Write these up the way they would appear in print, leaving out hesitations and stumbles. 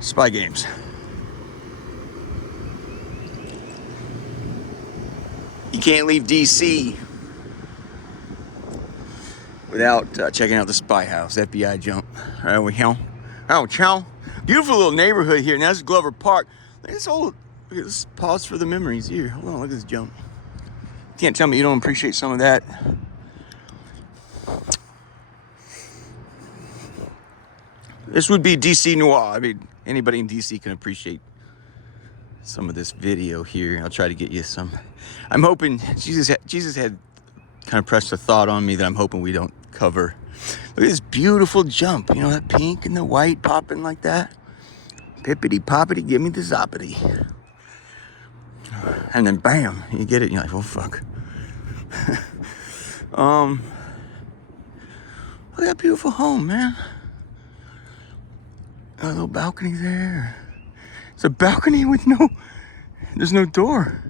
Spy games. You can't leave DC without checking out the Spy House, FBI jump. There we go. Oh, chow. Beautiful little neighborhood here. Now this is Glover Park. Look at this old, look at this, pause for the memories here. Hold on, look at this jump. You can't tell me you don't appreciate some of that. This would be DC Noir. I mean, anybody in DC can appreciate some of this video here. I'll try to get you some. I'm hoping, Jesus had kind of pressed a thought on me that I'm hoping we don't cover. Look at this beautiful jump. You know, that pink and the white popping like that. Pippity poppity, give me the zoppity. And then bam, you get it. And you're like, oh fuck. Look at that beautiful home, man. A little balcony there. It's a balcony with there's no door.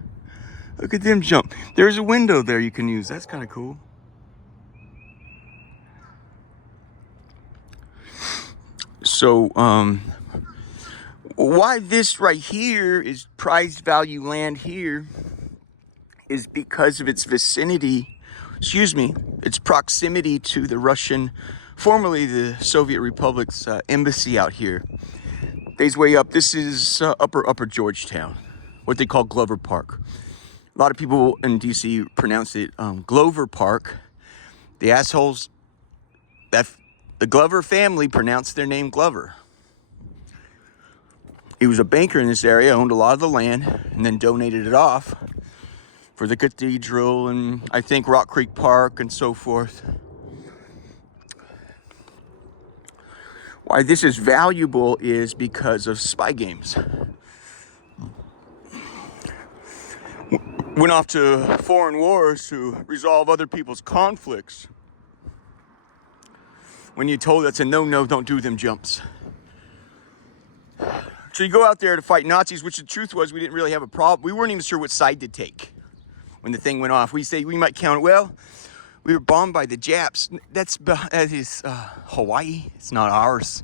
Look at them jump. There's a window there you can use. That's kind of cool. So, why this right here is prized value land here is because of its vicinity, its proximity to the Russian, formerly the Soviet Republic's embassy out here. Days way up. This is upper Georgetown, what they call Glover Park. A lot of people in DC pronounce it Glover Park. The assholes, the Glover family pronounced their name Glover. He was a banker in this area, owned a lot of the land, and then donated it off for the cathedral and I think Rock Creek Park and so forth. Why this is valuable is because of spy games. Went off to foreign wars to resolve other people's conflicts. When you're told that's a no, don't do them jumps. So you go out there to fight Nazis, which the truth was we didn't really have a problem. We weren't even sure what side to take when the thing went off. We say we might count it. Well, we were bombed by the Japs. That is Hawaii. It's not ours.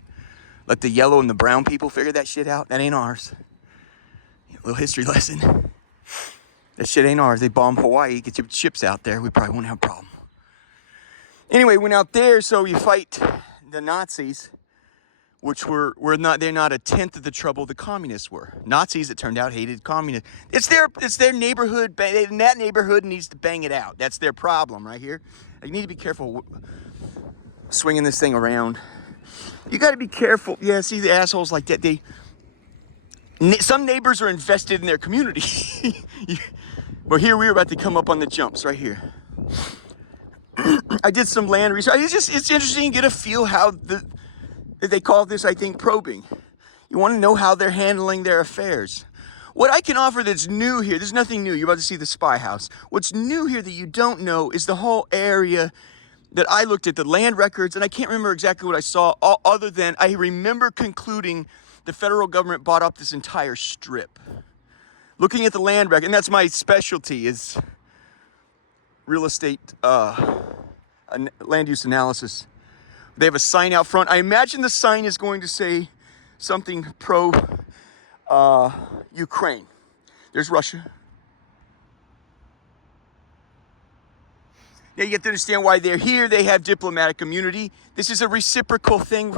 Let the yellow and the brown people figure that shit out. That ain't ours. A little history lesson. That shit ain't ours. They bombed Hawaii. Get your ships out there. We probably won't have a problem. Anyway, went out there, so you fight the Nazis, which they're not a tenth of the trouble the communists were. Nazis, it turned out, hated communists. It's their neighborhood, and that neighborhood needs to bang it out. That's their problem right here. You need to be careful swinging this thing around. You got to be careful. Yeah, see the assholes like that. Some neighbors are invested in their community. But here we were about to come up on the jumps right here. I did some land research. It's interesting to get a feel how they call this, I think, probing. You want to know how they're handling their affairs. What I can offer that's new here, there's nothing new. You're about to see the Spy House. What's new here that you don't know is the whole area that I looked at, the land records, and I can't remember exactly what I saw, other than I remember concluding the federal government bought up this entire strip. Looking at the land record, and that's my specialty, is real estate, land use analysis. They have a sign out front. I imagine the sign is going to say something pro Ukraine. There's Russia. Now you have to understand why they're here. They have diplomatic immunity. This is a reciprocal thing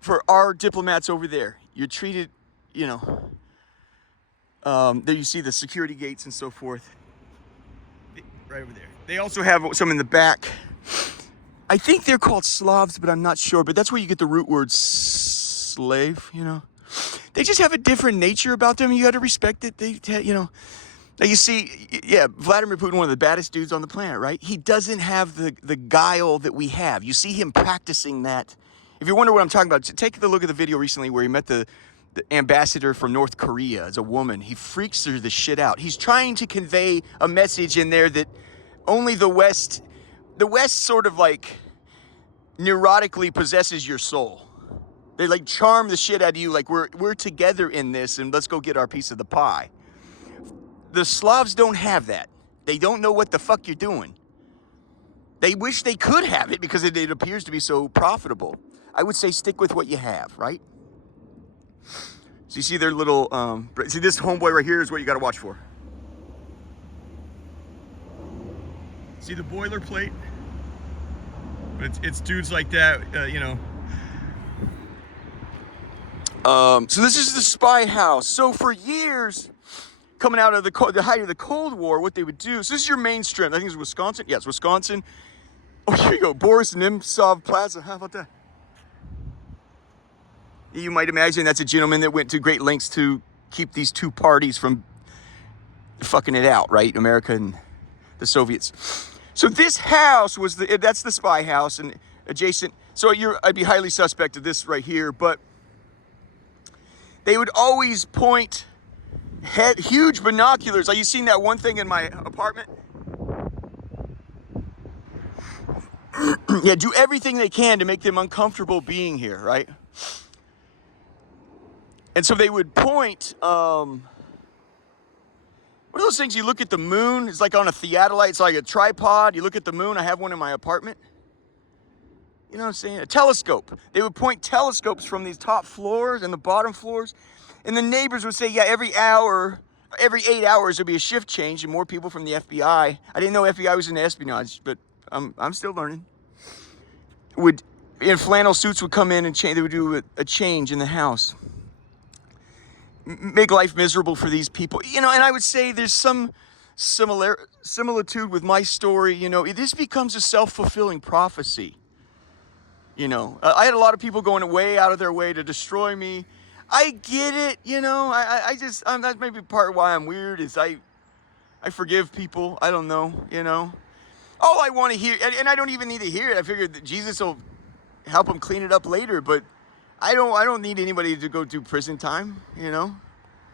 for our diplomats over there. You're treated, there you see the security gates and so forth. Right over there. They also have some in the back. I think they're called Slavs, but I'm not sure. But that's where you get the root word slave, They just have a different nature about them. You got to respect it. Now you see, yeah, Vladimir Putin, one of the baddest dudes on the planet, right? He doesn't have the guile that we have. You see him practicing that. If you wonder what I'm talking about, take a look at the video recently where he met the ambassador from North Korea as a woman. He freaks her the shit out. He's trying to convey a message in there that only the West sort of like neurotically possesses your soul. They like charm the shit out of you, like we're together in this and let's go get our piece of the pie. The Slavs don't have that. They don't know what the fuck you're doing. They wish they could have it because it appears to be so profitable. I would say stick with what you have, right? So you see their little, see this homeboy right here is what you got to watch for. See the boilerplate? But it's dudes like that, you know. So this is the spy house. So for years, coming out of the height of the Cold War, what they would do, so this is your main strip. I think it's Wisconsin. Yeah, it's Wisconsin. Oh, here you go, Boris Nemtsov Plaza. How about that? You might imagine that's a gentleman that went to great lengths to keep these two parties from fucking it out, right? America and the Soviets. So this house was that's the spy house and adjacent. So I'd be highly suspect of this right here, but they would always point huge binoculars. Like you seen that one thing in my apartment? Yeah, do everything they can to make them uncomfortable being here, right? And so they would point, what are those things you look at the moon? It's like on a theodolite, it's like a tripod. You look at the moon, I have one in my apartment. You know what I'm saying? A telescope. They would point telescopes from these top floors and the bottom floors. And the neighbors would say, yeah, every 8 hours there'd be a shift change and more people from the FBI. I didn't know FBI was into espionage, but I'm still learning. In flannel suits would come in and they would do a change in the house. Make life miserable for these people. You know, and I would say there's some similitude with my story. You know, this becomes a self-fulfilling prophecy. You know, I had a lot of people going way out of their way to destroy me. I get it, you know, that's maybe part of why I'm weird is I forgive people. I don't know, you know. All I want to hear, and I don't even need to hear it. I figured that Jesus will help them clean it up later, but I don't need anybody to go do prison time, you know.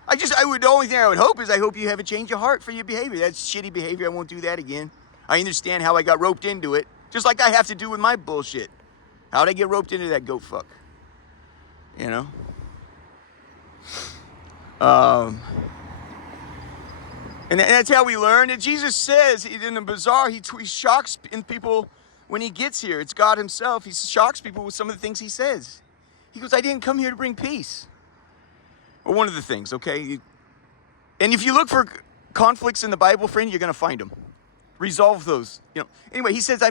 The only thing I would hope is I hope you have a change of heart for your behavior. That's shitty behavior. I won't do that again. I understand how I got roped into it, just like I have to do with my bullshit. How'd I get roped into that goat fuck? You know? And that's how we learn. And Jesus says in the bazaar, he shocks people when he gets here. It's God himself. He shocks people with some of the things he says. He goes, I didn't come here to bring peace. Or one of the things, okay? And if you look for conflicts in the Bible, friend, you're going to find them. Resolve those. You know. Anyway, he says, I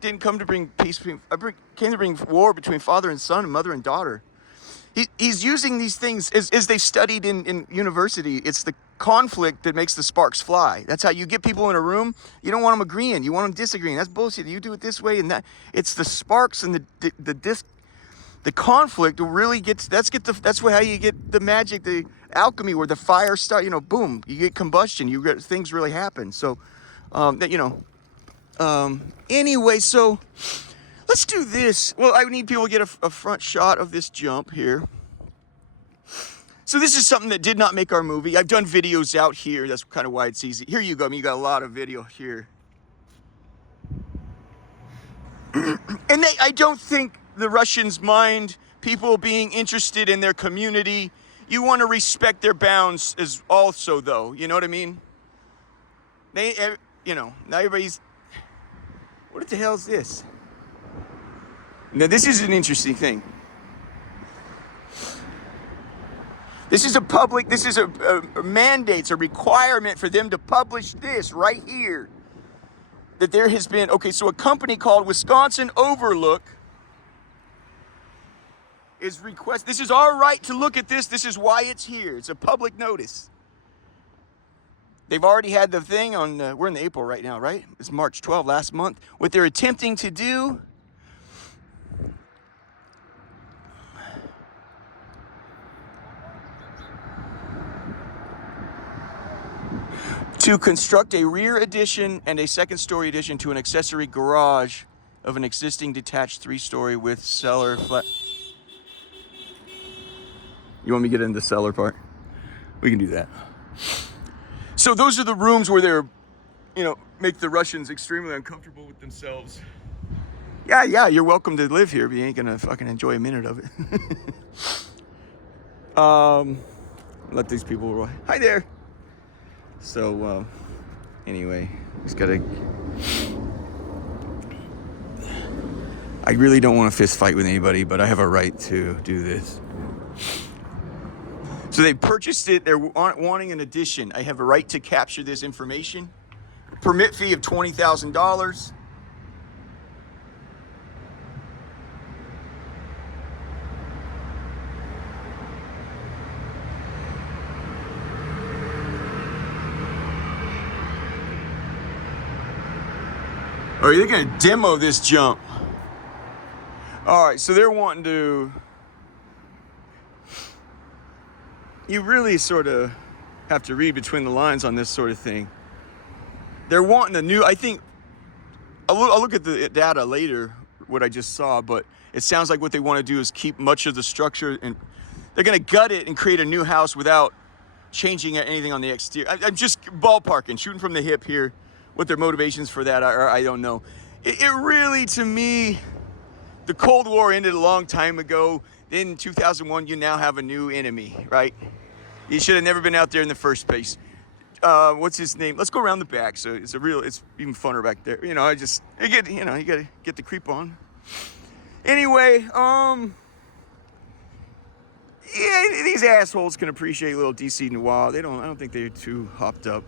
didn't come to bring peace. I came to bring war between father and son and mother and daughter. He's using these things, as they've studied in university, it's the conflict that makes the sparks fly. That's how you get people in a room. You don't want them agreeing. You want them disagreeing. That's bullshit. You do it this way and that. It's the sparks and the conflict really that's how you get the magic, the alchemy, where the fire starts, you know, boom, you get combustion. Things really happen. So, anyway, so let's do this. Well, I need people to get a front shot of this jump here. So this is something that did not make our movie. I've done videos out here. That's kind of why it's easy. Here you go. I mean, you got a lot of video here. And I don't think the Russians mind people being interested in their community. You want to respect their bounds as also, though. You know what I mean? Now everybody's... What the hell is this? Now, this is an interesting thing. This is a mandate, it's a requirement for them to publish this right here. That there has been, so a company called Wisconsin Overlook is this is our right to look at this. This is why it's here. It's a public notice. They've already had the thing on, we're in April right now, right? It's March 12, last month. What they're attempting to do to construct a rear addition and a second-story addition to an accessory garage of an existing detached 3-story with cellar flat. You want me to get into the cellar part? We can do that. So those are the rooms where they're, make the Russians extremely uncomfortable with themselves. Yeah, you're welcome to live here, but you ain't gonna fucking enjoy a minute of it. Let these people roll. Hi there. So, anyway, just gotta... I really don't want to fist fight with anybody, but I have a right to do this. So they purchased it. They're wanting an addition. I have a right to capture this information. Permit fee of $20,000. Or they're going to demo this jump. All right, so they're wanting to... You really sort of have to read between the lines on this sort of thing. They're wanting a new... I think... I'll look at the data later, what I just saw, but it sounds like what they want to do is keep much of the structure, and they're going to gut it and create a new house without changing anything on the exterior. I'm just ballparking, shooting from the hip here. What their motivations for that are, I don't know. It really, to me, the Cold War ended a long time ago. In 2001, you now have a new enemy, right? You should have never been out there in the first place. What's his name? Let's go around the back. So it's even funner back there. You gotta get the creep on. Anyway, yeah, these assholes can appreciate a little DC noir. I don't think they're too hopped up.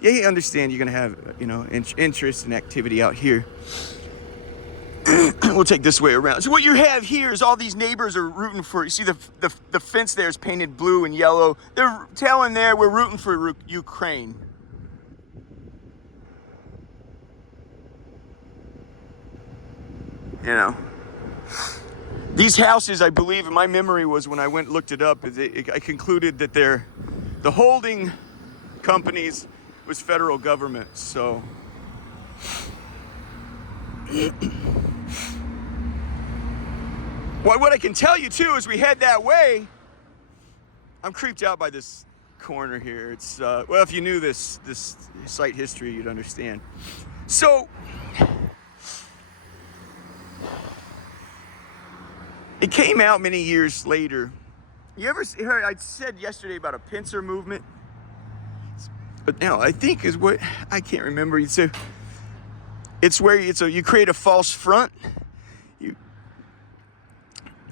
Yeah, you understand you're gonna have, interest and activity out here. We'll take this way around. So what you have here is all these neighbors are rooting for, you see the fence there is painted blue and yellow. They're telling there, we're rooting for Ukraine. These houses, I believe, in my memory was when I went and looked it up, I concluded that the holding companies was federal government, so. What I can tell you too is we head that way. I'm creeped out by this corner here. It's well, if you knew this site history, you'd understand. So it came out many years later. You ever heard? I said yesterday about a pincer movement. But now I think is what I can't remember. It's where you create a false front.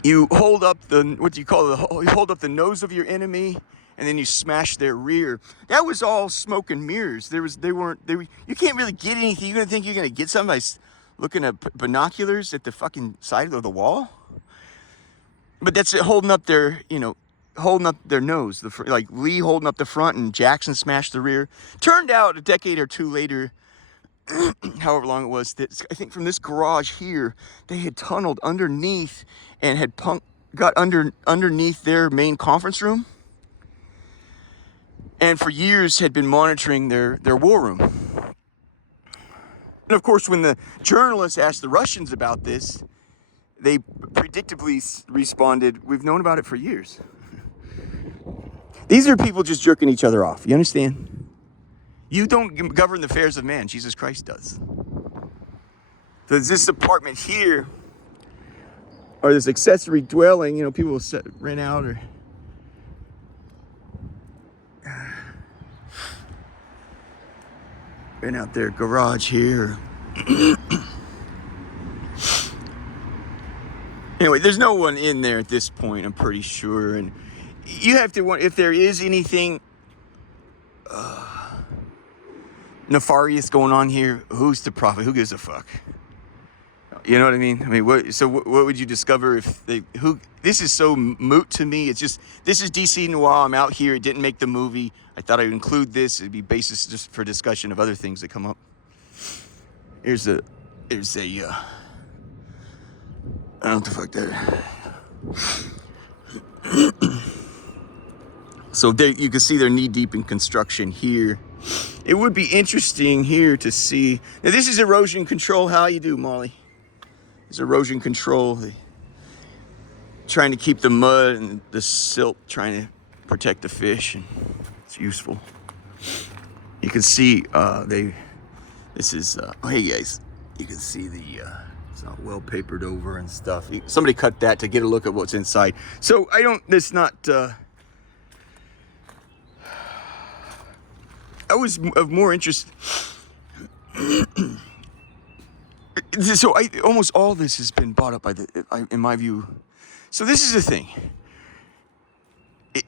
You hold up you hold up the nose of your enemy, and then you smash their rear. That was all smoke and mirrors. You can't really get anything. You're gonna think you're gonna get something by looking at binoculars at the fucking side of the wall. But that's it, holding up their nose, like Lee holding up the front and Jackson smashed the rear. Turned out a decade or two later, however long it was, that I think from this garage here, they had tunneled underneath and had got underneath their main conference room, and for years had been monitoring their war room. And of course, when the journalists asked the Russians about this, they predictably responded, "We've known about it for years." These are people just jerking each other off. You understand? You don't govern the affairs of man. Jesus Christ does. So this apartment here, or this accessory dwelling, people will rent out or... rent out their garage here. Anyway, there's no one in there at this point, I'm pretty sure. And you have to wonder if there is anything nefarious going on here. Who's the prophet? Who gives a fuck? You know what I mean? What would you discover if this is so moot to me. It's just, this is DC Noir. I'm out here. It didn't make the movie. I thought I would include this. It'd be basis just for discussion of other things that come up. Here's a I don't know what the fuck that. So you can see they're knee deep in construction here. It would be interesting here to see. Now this is erosion control. How you do, Molly? It's erosion control. Trying to keep the mud and the silt, trying to protect the fish, and it's useful. You can see this is hey guys, you can see it's not well papered over and stuff. Somebody cut that to get a look at what's inside. So it's not I was of more interest. So almost all this has been bought up by in my view. So this is the thing.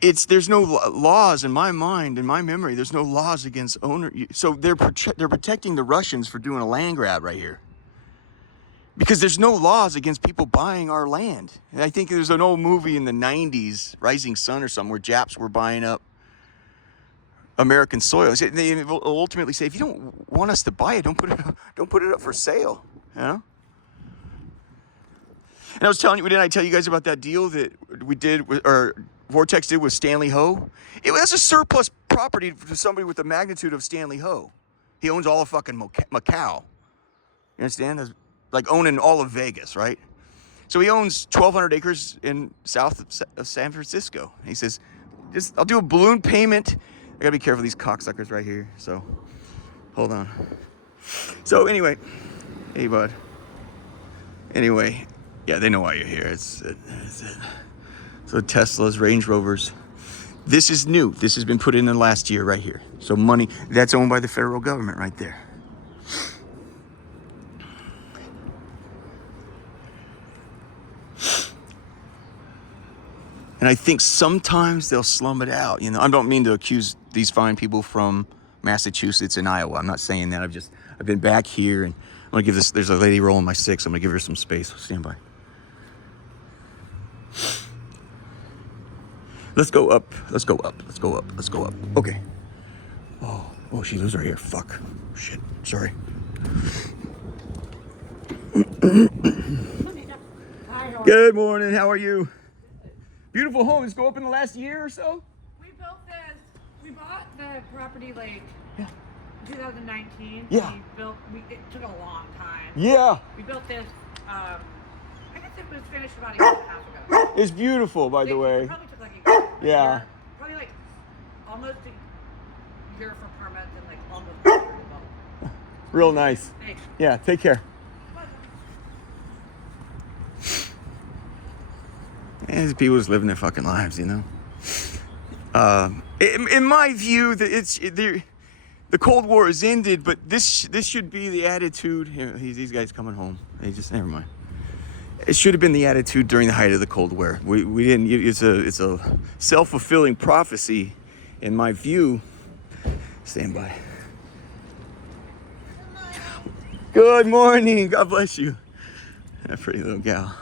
It's there's no laws in my mind, in my memory. There's no laws against owner. So they're protecting the Russians for doing a land grab right here. Because there's no laws against people buying our land. And I think there's an old movie in the 90s, Rising Sun or something, where Japs were buying up American soil. They ultimately say, if you don't want us to buy it, don't put it up for sale. You know? And I was telling you, didn't I tell you guys about that deal that we did, or Vortex did with Stanley Ho? It was a surplus property for somebody with the magnitude of Stanley Ho. He owns all of fucking Macau. You understand? Like owning all of Vegas, right? So he owns 1,200 acres in south of San Francisco. He says, I'll do a balloon payment. I gotta be careful of these cocksuckers right here. So, hold on. So anyway, hey bud. Anyway, yeah, they know why you're here. So Teslas, Range Rovers. This is new. This has been put in the last year right here. So money, that's owned by the federal government right there. And I think sometimes they'll slum it out. You know, I don't mean to accuse these fine people from Massachusetts and Iowa. I'm not saying that. I've been back here, and I'm gonna give this. There's a lady rolling my 6. I'm gonna give her some space. Stand by. Let's go up. Let's go up. Let's go up. Let's go up. Okay. Oh, she lives right here. Fuck. Shit. Sorry. Good morning. How are you? Beautiful home. Just go up in the last year or so? We built this. We bought the property like 2019. Yeah. It took a long time. Yeah. We built this, I guess it was finished about a year and a half ago. It's beautiful, by the way. It probably took like a Yeah. year. Probably like almost a year for permits and like almost a year to build. Real nice. Thanks. Yeah, take care. And people just living their fucking lives, you know. In my view, the Cold War is ended, but this should be the attitude. Here, these guys coming home. Never mind. It should have been the attitude during the height of the Cold War. We didn't. It's a self-fulfilling prophecy, in my view. Stand by. Good morning. God bless you. That pretty little gal.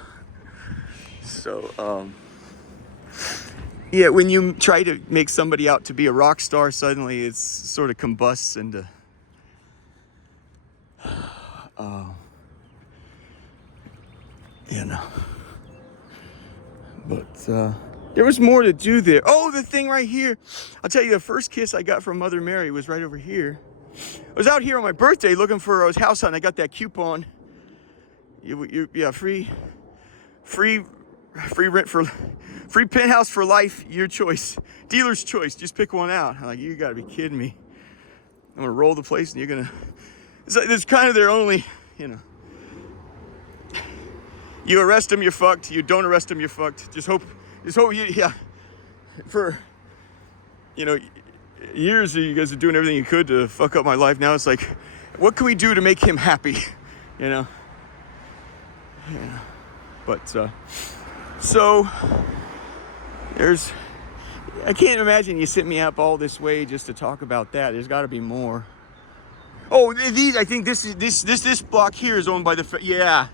So, yeah, when you try to make somebody out to be a rock star, suddenly it's sort of combusts into, you know. But there was more to do there. Oh, the thing right here. I'll tell you, the first kiss I got from Mother Mary was right over here. I was out here on my birthday looking for a house hunt. I got that coupon. Yeah, free rent for free penthouse for life, your choice, dealer's choice. Just pick one out. I'm like, you gotta be kidding me. I'm gonna roll the place, and you're gonna. It's kind of their only, you know. You arrest them, you're fucked. You don't arrest them, you're fucked. Just hope you, yeah. For, you know, years you guys are doing everything you could to fuck up my life. Now it's like, what can we do to make him happy? You know. Yeah. But so I can't imagine you sent me up all this way just to talk about that. There's got to be more. Oh, I think this block here is owned by yeah,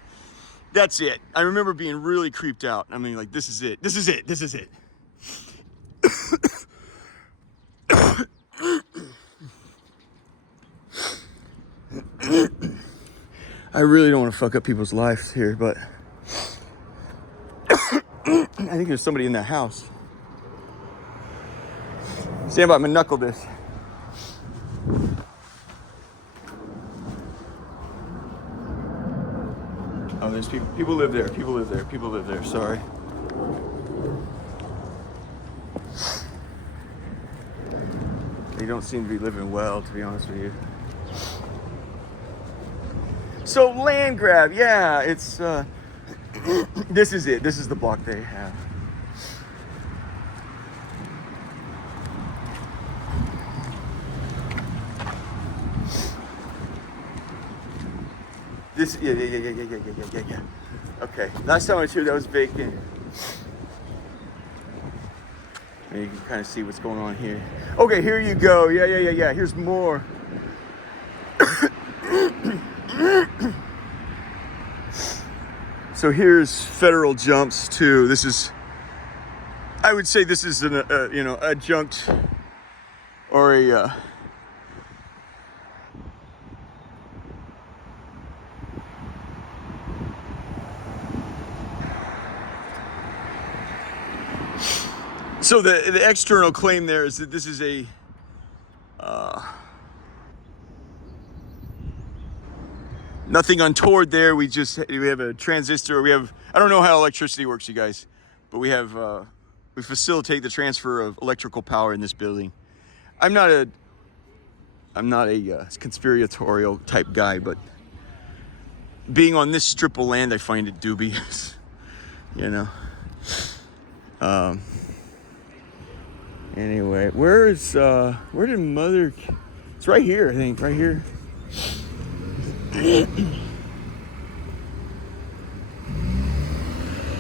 that's it. I remember being really creeped out. I mean, like, this is it. This is it. This is it. I really don't want to fuck up people's lives here, but I think there's somebody in that house. Stand by, I'm gonna knuckle this. Oh, there's people. People live there. People live there. People live there. Sorry. They don't seem to be living well, to be honest with you. So land grab, yeah, it's this is it. This is the block they have. This, yeah. Okay, last time I was here, that was vacant. And you can kind of see what's going on here. Okay, here you go. Yeah. Here's more. So here's federal jumps too. This is, I would say this is an adjunct or a so the external claim there is that this is a nothing untoward there. We have a transistor. I don't know how electricity works, you guys, but we facilitate the transfer of electrical power in this building. I'm not a conspiratorial type guy, but being on this strip of land, I find it dubious, Anyway, where did Mother? It's right here, I think, right here.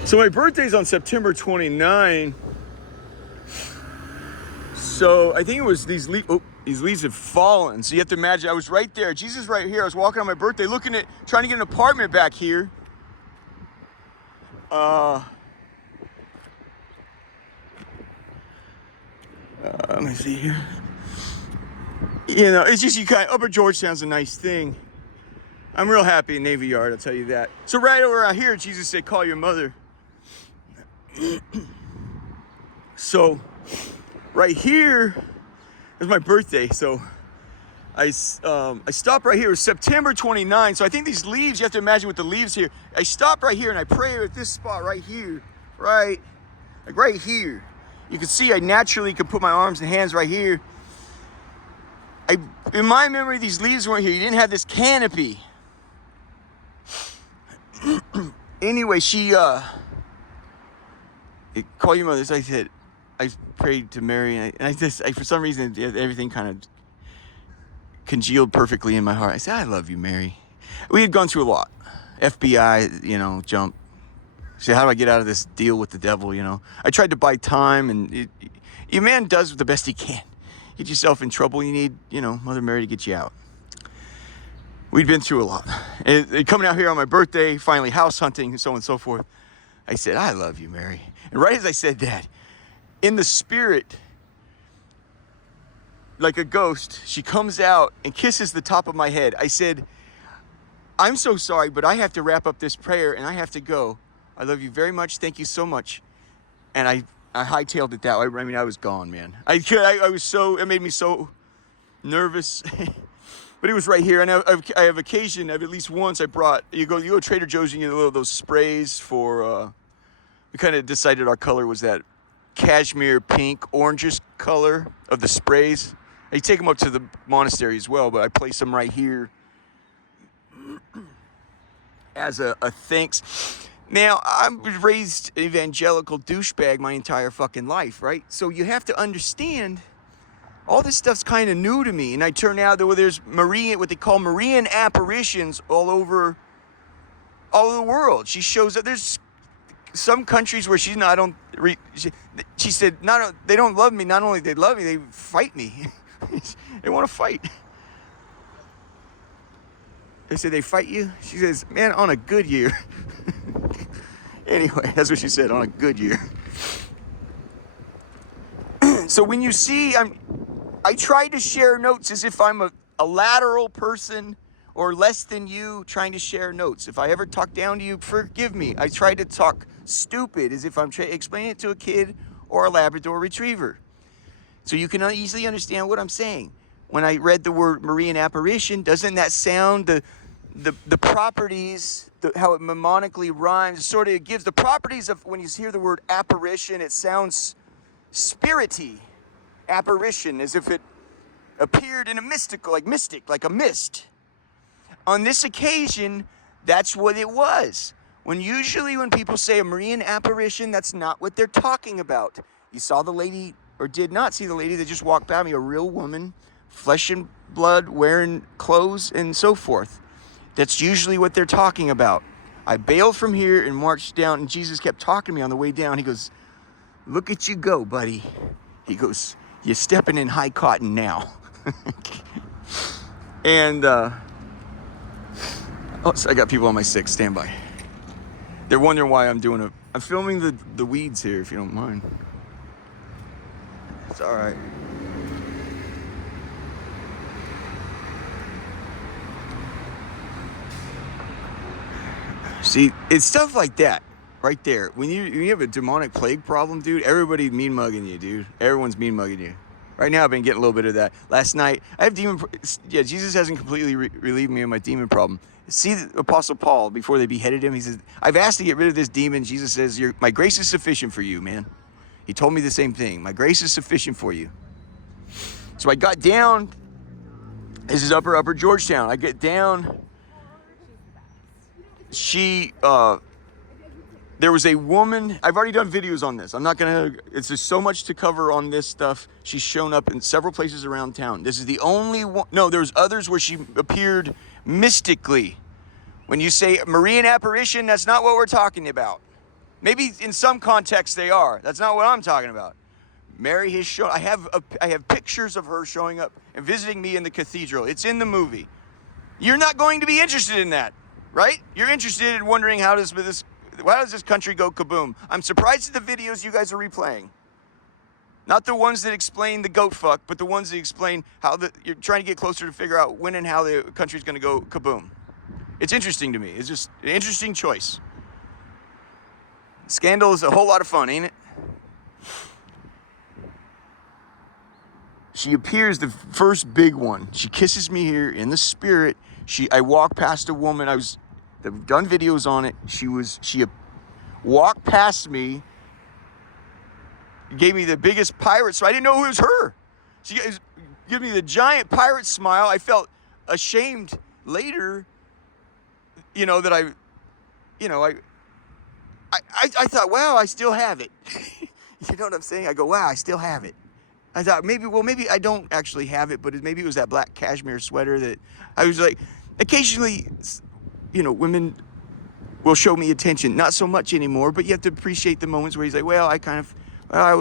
So my birthday's on September 29. So I think it was these leaves have fallen. So you have to imagine I was right there. Jesus right here. I was walking on my birthday, trying to get an apartment back here. Let me see here. It's just Upper Georgetown's a nice thing. I'm real happy in Navy Yard, I'll tell you that. So right over out here, Jesus said, call your mother. So right here is my birthday. So I stopped right here. It was September 29. So I think these leaves, you have to imagine with the leaves here. I stopped right here and I pray at this spot right here. Right here. You can see I naturally could put my arms and hands right here. In my memory, these leaves weren't here. You didn't have this canopy. Anyway, she call your mother. So I said, I prayed to Mary, and I for some reason everything kind of congealed perfectly in my heart. I said, I love you, Mary. We had gone through a lot. FBI, jump. She said, how do I get out of this deal with the devil? I tried to buy time, and your man does the best he can. Get yourself in trouble, you need, Mother Mary to get you out. We'd been through a lot. And coming out here on my birthday, finally house hunting, and so on and so forth. I said, I love you, Mary. And right as I said that, in the spirit, like a ghost, she comes out and kisses the top of my head. I said, I'm so sorry, but I have to wrap up this prayer and I have to go. I love you very much. Thank you so much. And I hightailed it that way. I mean, I was gone, man. It made me so nervous. But it was right here, and I have occasion. At least once I brought. You go to Trader Joe's, and you get those sprays for. We kind of decided our color was that cashmere pink, orangish color of the sprays. I take them up to the monastery as well, but I place them right here as a thanks. Now, I was raised evangelical douchebag my entire fucking life, right? So you have to understand. All this stuff's kind of new to me, and I turned out that there's what they call Marian apparitions all over the world. She shows up. There's some countries where she's not on. She said, they don't love me. Not only they love me, they fight me. They want to fight. They said they fight you. She says, man, on a good year. Anyway, that's what she said, on a good year. So when you see, I try to share notes as if I'm a lateral person or less than you trying to share notes. If I ever talk down to you, forgive me. I try to talk stupid as if I'm explaining it to a kid or a Labrador Retriever. So you can easily understand what I'm saying. When I read the word Marian apparition, doesn't that sound the properties, how it mnemonically rhymes, sort of gives the properties of, when you hear the word apparition, it sounds spirity. Apparition, as if it appeared in a mystic, like a mist. On this occasion, that's what it was. Usually when people say a Marian apparition, that's not what they're talking about. You saw the lady, or did not see the lady that just walked by me, a real woman, flesh and blood, wearing clothes and so forth. That's usually what they're talking about. I bailed from here and marched down, and Jesus kept talking to me on the way down. He goes, look at you go, buddy. He goes, "You're stepping in high cotton now." And oh, so I got people on my 6. Stand by. They're wondering why I'm filming the weeds here, if you don't mind. It's all right. See, it's stuff like that right there. When you have a demonic plague problem, dude, everybody's mean mugging you, dude. Everyone's mean mugging you. Right now, I've been getting a little bit of that. Last night, I have yeah, Jesus hasn't completely relieved me of my demon problem. See the Apostle Paul, before they beheaded him, he says, I've asked to get rid of this demon. Jesus says, my grace is sufficient for you, man. He told me the same thing. My grace is sufficient for you. So I got down. This is upper Georgetown. I get down. There was a woman. I've already done videos on this. I'm not gonna. It's just so much to cover on this stuff. She's shown up in several places around town. This is the only one. No, there's others where she appeared mystically. When you say Marian apparition, that's not what we're talking about. Maybe in some contexts they are. That's not what I'm talking about. Mary has shown. I have pictures of her showing up and visiting me in the cathedral. It's in the movie. You're not going to be interested in that, right? You're interested in wondering how does this country go kaboom? I'm surprised at the videos you guys are replaying. Not the ones that explain the goat fuck, but the ones that explain how you're trying to get closer to figure out when and how the country's going to go kaboom. It's interesting to me. It's just an interesting choice. Scandal is a whole lot of fun, ain't it? She appears the first big one. She kisses me here in the spirit. I walk past a woman. I've done videos on it. She walked past me, gave me the biggest pirate smile. I didn't know it was her. She gave me the giant pirate smile. I felt ashamed later, that I thought, wow, I still have it. You know what I'm saying? I go, wow, I still have it. I thought maybe I don't actually have it, but maybe it was that black cashmere sweater that I was like, occasionally, women will show me attention. Not so much anymore, but you have to appreciate the moments where he's like, well,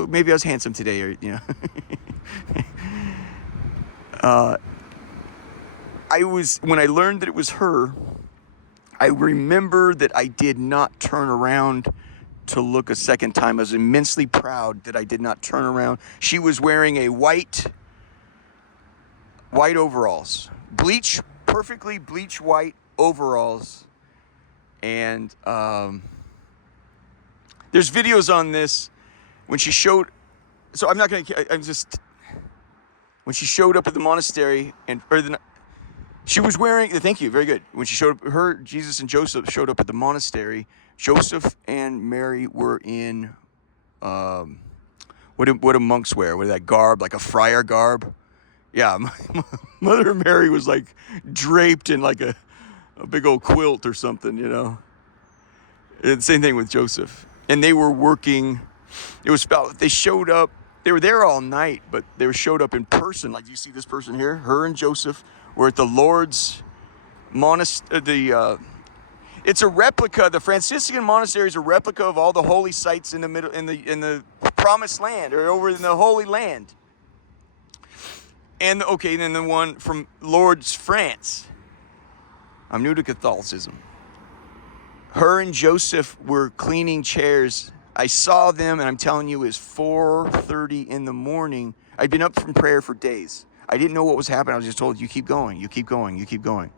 maybe I was handsome today, or, when I learned that it was her, I remember that I did not turn around to look a second time. I was immensely proud that I did not turn around. She was wearing a white overalls, perfectly bleach white overalls. And there's videos on this when she showed. So when she showed up at the monastery she was wearing. Thank you, very good. When she showed up, Jesus and Joseph showed up at the monastery. Joseph and Mary were in what do monks wear? What is that garb? Like a friar garb? Yeah, Mother Mary was like draped in like a big old quilt or something, And same thing with Joseph. And they were working. They showed up. They were there all night, but they showed up in person. Like you see this person here, her and Joseph were at the Lord's monastery. It's a replica. The Franciscan monastery is a replica of all the holy sites in the middle, in the Promised Land, or over in the Holy Land. And then the one from Lourdes, France. I'm new to Catholicism. Her and Joseph were cleaning chairs. I saw them, and I'm telling you, it was 4:30 in the morning. I'd been up from prayer for days. I didn't know what was happening. I was just told, you keep going, you keep going, you keep going.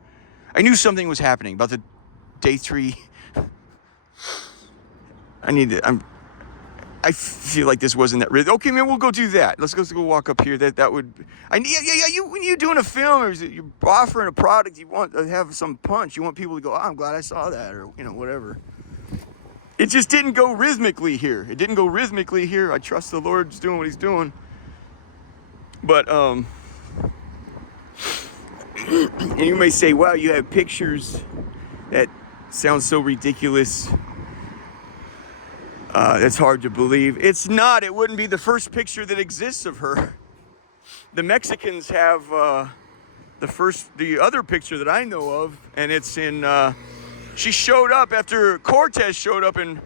I knew something was happening. About the day 3, I feel like this wasn't that real. Okay, man, we'll go do that. Let's go walk up here. That would. When you're doing a film or you're offering a product, you want to have some punch. You want people to go, oh, I'm glad I saw that, or whatever. It just didn't go rhythmically here. I trust the Lord's doing what He's doing. But and you may say, wow, you have pictures that sound so ridiculous. It's hard to believe. It's not. It wouldn't be the first picture that exists of her. The Mexicans have the other picture that I know of, and it's in. She showed up after Cortez showed up in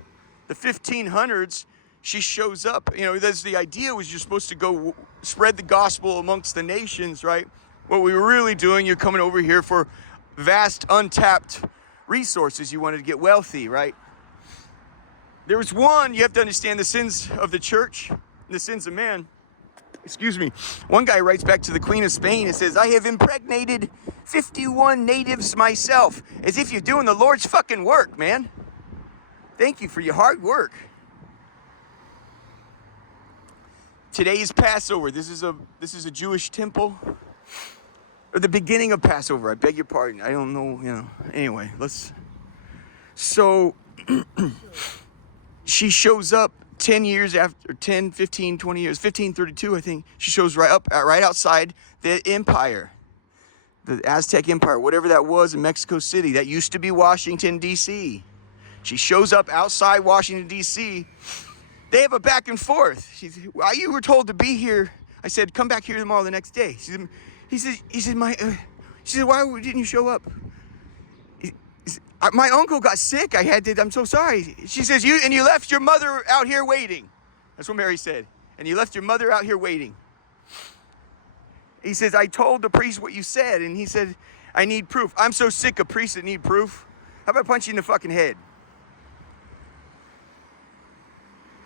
the 1500s. she shows up. You know, that's the idea, was you're supposed to go spread the gospel amongst the nations, right? What we were really doing, you're coming over here for vast untapped resources. You wanted to get wealthy, right? There was one, you have to understand the sins of the church, the sins of man. Excuse me. One guy writes back to the Queen of Spain and says, I have impregnated 51 natives myself. As if you're doing the Lord's fucking work, man. Thank you for your hard work. Today is Passover. This is a Jewish temple. Or the beginning of Passover. I beg your pardon. I don't know, you know. Anyway, so she shows up 10 years after, 10, 15, 20 years, 1532, I think. She shows right outside the empire. The Aztec Empire, whatever that was in Mexico City. That used to be Washington, D.C. She shows up outside Washington, D.C. They have a back and forth. She said, well, you were told to be here. I said, come back here tomorrow the next day. She said, why didn't you show up? My uncle got sick. I'm so sorry. She says, you left your mother out here waiting. That's what Mary said. And you left your mother out here waiting. He says, I told the priest what you said. And he said, I need proof. I'm so sick of priests that need proof. How about punch you in the fucking head?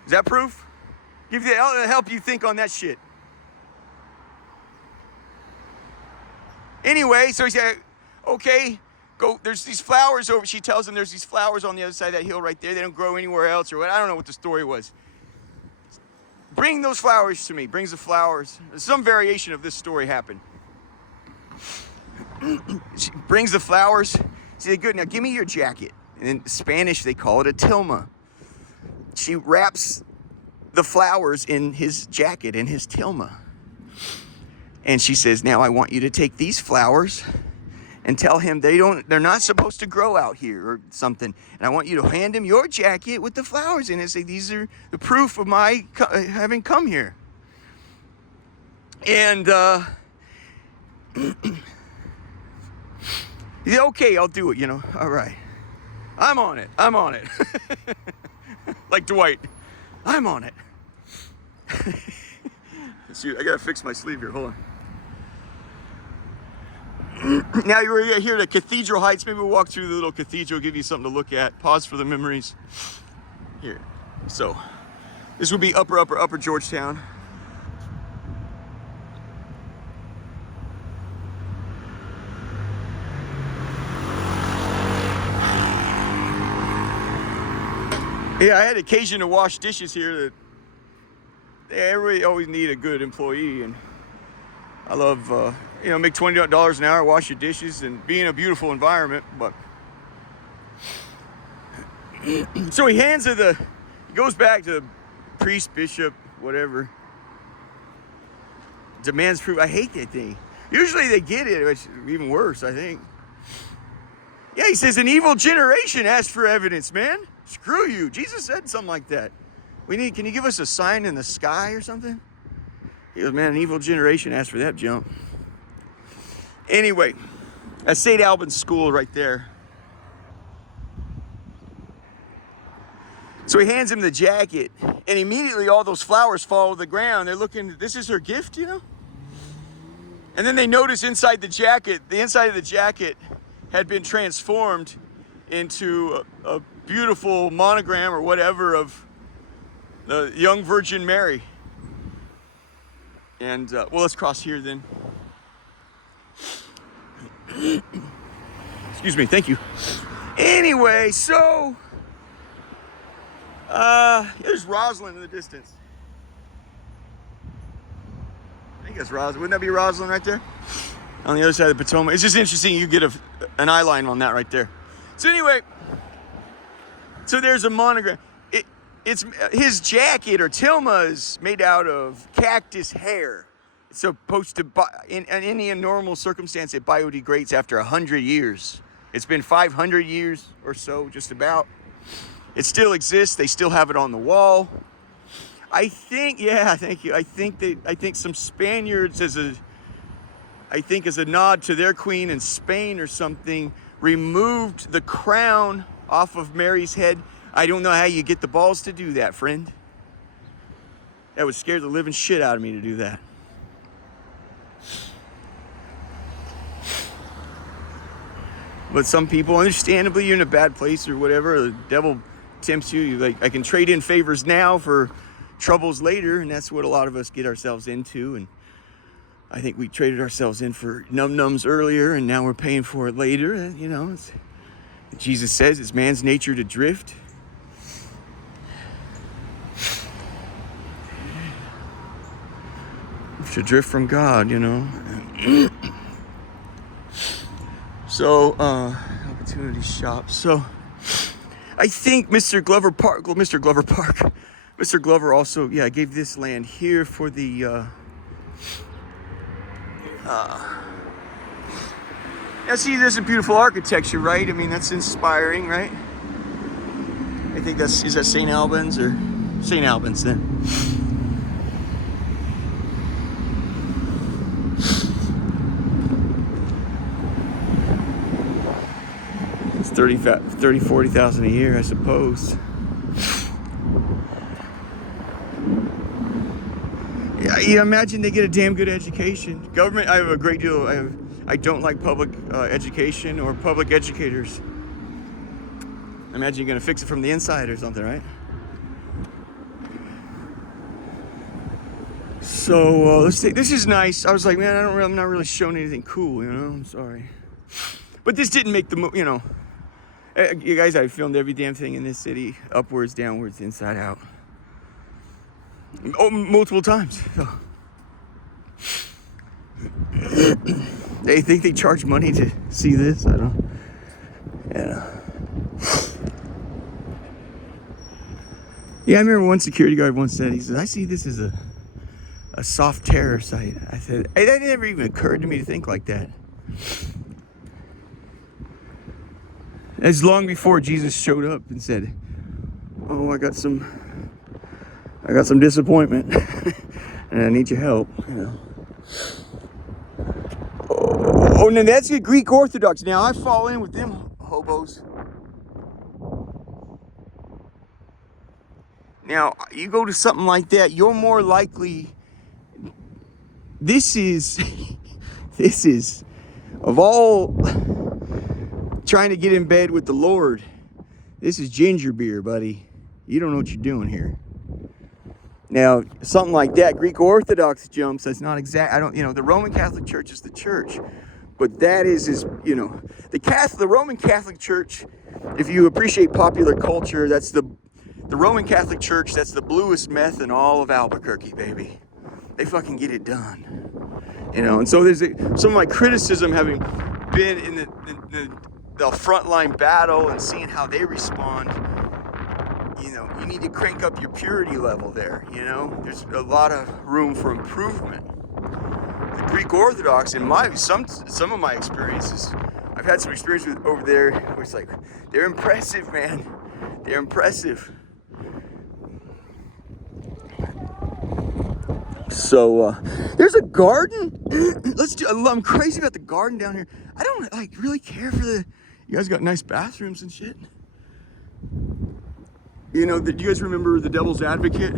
Is that proof? Help you think on that shit. Anyway, so he said, okay, go, there's these flowers over, she tells him there's these flowers on the other side of that hill right there. They don't grow anywhere else, or what, I don't know what the story was. Bring those flowers to me, brings the flowers. Some variation of this story happened. She brings the flowers. She said, good, now give me your jacket. And in Spanish, they call it a tilma. She wraps the flowers in his jacket, in his tilma. And she says, now I want you to take these flowers and tell him they're not supposed to grow out here or something. And I want you to hand him your jacket with the flowers in it and say, these are the proof of my having come here. And he said, okay, I'll do it, you know. All right. I'm on it. Like Dwight. I'm on it. I gotta fix my sleeve here. Hold on. Now you're here at Cathedral Heights. Maybe we'll walk through the little cathedral, give you something to look at. Pause for the memories. Here. So, this would be upper Georgetown. Yeah, I had occasion to wash dishes here. Everybody always need a good employee, and I love, make $20 an hour, wash your dishes, and be in a beautiful environment. But so he goes back to the priest, bishop, whatever. Demands proof. I hate that thing. Usually they get it, which is even worse, I think. Yeah, he says an evil generation asks for evidence, man. Screw you. Jesus said something like that. Can you give us a sign in the sky or something? He goes, man, an evil generation asked for that jump. Anyway, that's St. Albans School right there. So he hands him the jacket, and immediately all those flowers fall to the ground. They're looking, this is her gift, you know? And then they notice inside the inside of the jacket had been transformed into a beautiful monogram or whatever of the young Virgin Mary. And, let's cross here then. Excuse me, thank you. Anyway, so, there's Roslyn in the distance. I think that's Roslyn. Wouldn't that be Roslyn right there? On the other side of the Potomac. It's just interesting you get an eye line on that right there. So anyway, so there's a monogram. It's his jacket or tilma is made out of cactus hair. It's supposed to, in any normal circumstance, it biodegrades after 100 years. It's been 500 years or so, just about. It still exists. They still have it on the wall. I think, yeah, thank you. I think some Spaniards, as a nod to their queen in Spain or something, removed the crown off of Mary's head. I don't know how you get the balls to do that, friend. That would scare the living shit out of me to do that. But some people, understandably, you're in a bad place or whatever. The devil tempts you. You're like, I can trade in favors now for troubles later, and that's what a lot of us get ourselves into. And I think we traded ourselves in for num-nums earlier, and now we're paying for it later. And, you know, Jesus says it's man's nature to drift. To drift from God, you know. So, opportunity shop. So, I think Mr. Glover also, yeah, gave this land here for the, now see, there's a beautiful architecture, right? I mean, that's inspiring, right? I think is that St. Albans or St. Albans then? It's 40,000 a year, I suppose. Yeah, imagine they get a damn good education. Government, I have a great deal. I don't like public education or public educators. I imagine you're gonna fix it from the inside or something, right? So let's see. This is nice. I was like, man, I'm not really showing anything cool, you know. I'm sorry, but this didn't make the move, you know. You guys, I filmed every damn thing in this city, upwards, downwards, inside out. Oh, multiple times. So. They think they charge money to see this? I don't. Yeah. Yeah, I remember one security guard once said, he said, I see this as a soft terror site. I said, hey, that never even occurred to me to think like that. As long before Jesus showed up and said, oh, I got some disappointment and I need your help, you know. Oh, now that's the Greek Orthodox. Now I fall in with them hobos. Now you go to something like that, you're more likely, this is of all trying to get in bed with the Lord, this is ginger beer, buddy. You don't know what you're doing here. Now, something like that, Greek Orthodox jumps, that's not exact. I don't, you know, the Roman Catholic Church is the church. But that is, you know, the Roman Catholic Church, if you appreciate popular culture, that's the Roman Catholic Church, that's the bluest meth in all of Albuquerque, baby. They fucking get it done. You know, and so there's some of my criticism having been in the frontline battle and seeing how they respond. You know, you need to crank up your purity level there, you know? There's a lot of room for improvement. The Greek Orthodox, in some of my experiences, I've had some experience with over there where it's like, they're impressive, man. They're impressive. So, there's a garden. I'm crazy about the garden down here. I don't, like, really care for you guys got nice bathrooms and shit. You know, do you guys remember The Devil's Advocate?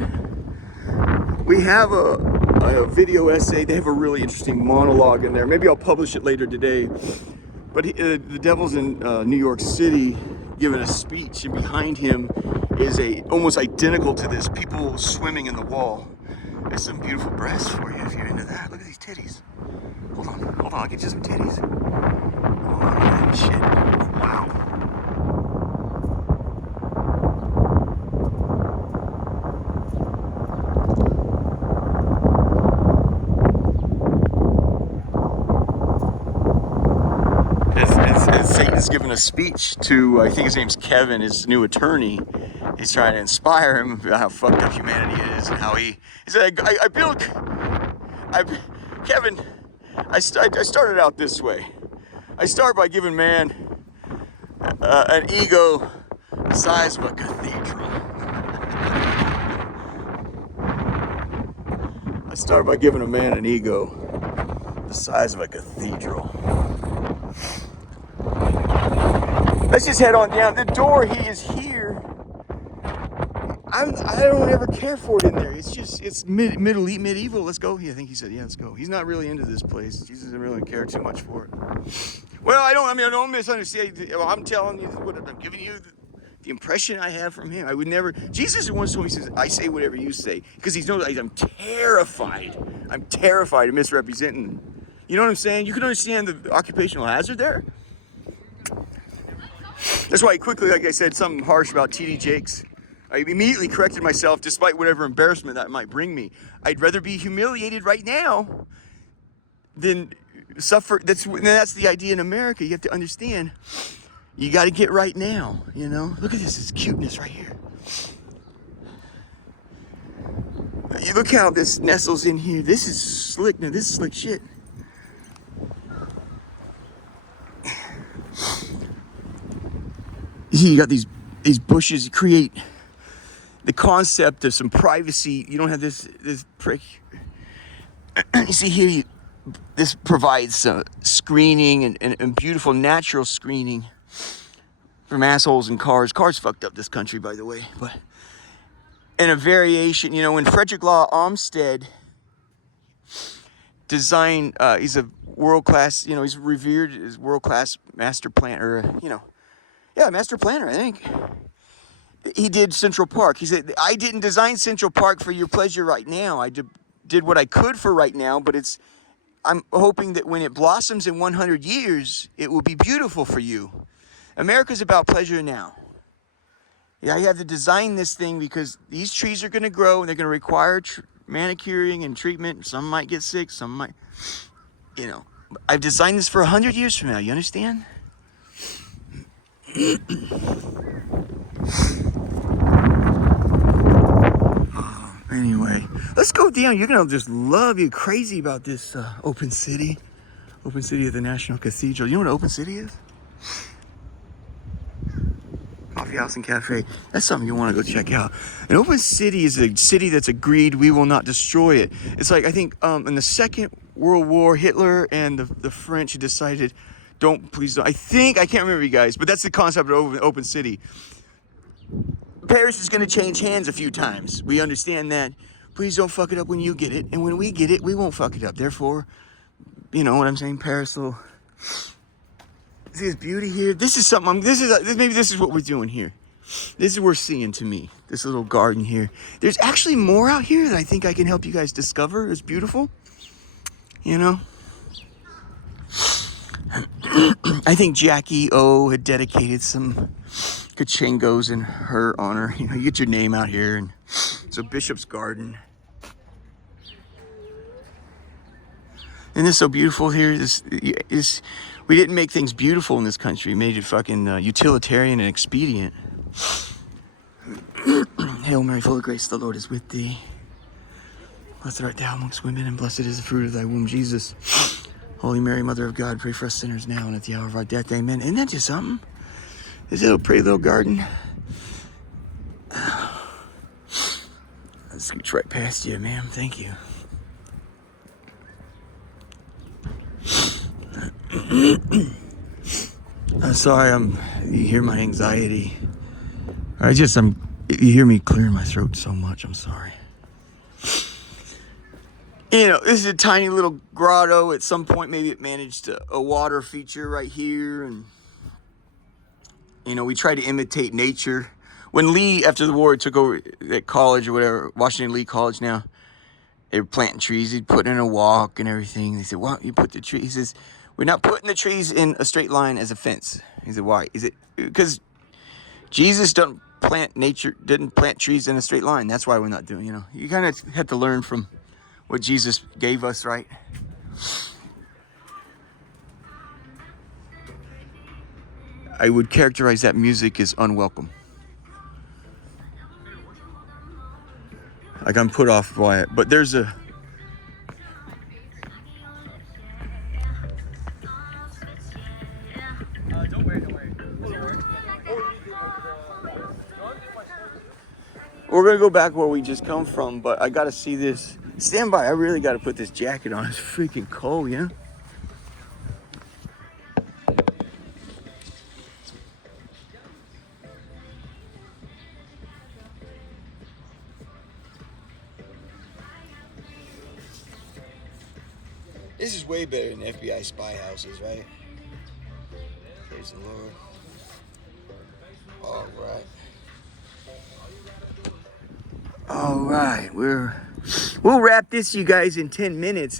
We have a video essay. They have a really interesting monologue in there. Maybe I'll publish it later today. But the devil's in New York City giving a speech, and behind him is almost identical to this, people swimming in the wall. There's some beautiful breasts for you if you're into that. Look at these titties. Hold on, I'll get you some titties. Hold on, look at that shit. Wow. Satan's giving a speech to, I think his name's Kevin, his new attorney. He's trying to inspire him about how fucked up humanity is and how he said, Kevin, I started out this way. I start by giving man an ego the size of a cathedral. I start by giving a man an ego the size of a cathedral. Let's just head on down. The door, he is here. I don't ever care for it in there. It's just it's medieval. Let's go. Yeah, I think he said, yeah, let's go. He's not really into this place. Jesus doesn't really care too much for it. Well, I don't misunderstand. Well, I'm telling you what I'm giving you. The impression I have from him, I would never. Jesus once told me, he says, "I say whatever you say," because he knows I'm terrified. I'm terrified of misrepresenting. You know what I'm saying? You can understand the occupational hazard there. That's why quickly, like I said, something harsh about T.D. Jakes. I immediately corrected myself, despite whatever embarrassment that might bring me. I'd rather be humiliated right now than suffer. That's the idea in America. You have to understand. You got to get right now, you know? Look at this cuteness right here. You look how this nestles in here. This is slick. Now, this is slick shit. You got these bushes. You create the concept of some privacy. You don't have this prick. You see here, this provides screening and beautiful natural screening from assholes and cars. Cars fucked up this country, by the way. But and a variation, you know, when Frederick Law Olmsted designed, he's a world-class, you know, he's revered as world-class master planner, you know. Yeah, master planner, I think. He did Central Park. He said, I didn't design Central Park for your pleasure right now. I did what I could for right now, but I'm hoping that when it blossoms in 100 years, it will be beautiful for you. America's about pleasure now. Yeah, I have to design this thing because these trees are going to grow and they're going to require manicuring and treatment. Some might get sick, some might, you know. I've designed this for 100 years from now, you understand? Anyway, let's go down. You're going to just love you crazy about this Open City. Open City at the National Cathedral. You know what Open City is? Coffee house and cafe. That's something you want to go check out. An open city is a city that's agreed we will not destroy it. It's like, I think in the Second World War, Hitler and the French decided, please don't. I can't remember you guys, but that's the concept of open city. Paris is going to change hands a few times. We understand that. Please don't fuck it up when you get it. And when we get it, we won't fuck it up. Therefore, you know what I'm saying? Paris will... See this beauty here? This is something, maybe this is what we're doing here. This is what we're seeing to me. This little garden here. There's actually more out here that I think I can help you guys discover. It's beautiful. You know? I think Jackie O had dedicated some kachingos in her honor. You know, you get your name out here. And it's a Bishop's Garden. Isn't this so beautiful here? We didn't make things beautiful in this country. We made it fucking utilitarian and expedient. Hail Mary, full of grace, the Lord is with thee. Blessed art thou amongst women, and blessed is the fruit of thy womb, Jesus. Holy Mary, Mother of God, pray for us sinners now and at the hour of our death. Amen. Isn't that just something? This little pretty little garden. Let's scooch right past you, ma'am. Thank you. I'm sorry, you hear my anxiety. You hear me clearing my throat so much, I'm sorry. You know, this is a tiny little grotto. At some point, maybe it managed a water feature right here. And, you know, we try to imitate nature. When Lee, after the war, took over at college or whatever, Washington Lee College now, they were planting trees. He'd put in a walk and everything. They said, why don't you put the tree? He says, we're not putting the trees in a straight line as a fence. He said, why? Is it because Jesus didn't plant trees in a straight line? That's why we're not doing, you know. You kind of have to learn from what Jesus gave us, right? I would characterize that music as unwelcome. Like I'm put off by it, but there's a... Don't worry. We're gonna go back where we just come from, but I gotta see this. Stand by, I really gotta put this jacket on. It's freaking cold, you know? This is way better than FBI spy houses, right? Praise the Lord. All right. All right, we'll wrap this, you guys, in 10 minutes.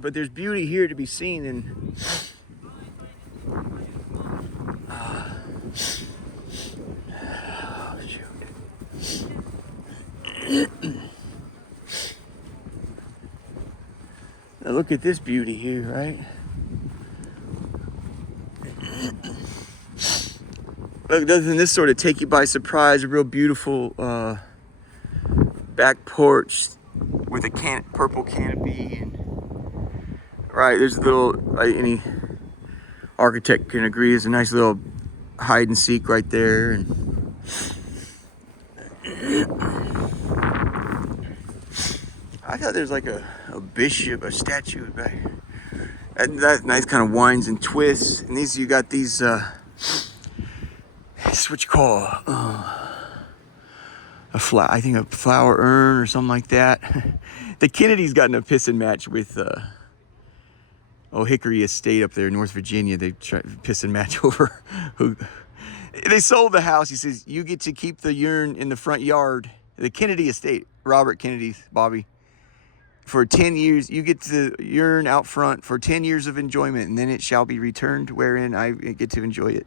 But there's beauty here to be seen, and now look at this beauty here, right? Look, doesn't this sort of take you by surprise? A real beautiful back porch with a purple canopy, and right there's a little, any architect can agree, is a nice little hide and seek right there, and I thought there's like a bishop, a statue back. That nice kind of winds and twists, and these you got these. It's what you call I think a flower urn or something like that. The Kennedys got in a pissing match with Hickory Estate up there in North Virginia. They tried pissing match over who. They sold the house. He says, you get to keep the urn in the front yard. The Kennedy Estate, Robert Kennedy's, Bobby. For 10 years, you get the urn out front for 10 years of enjoyment, and then it shall be returned wherein I get to enjoy it.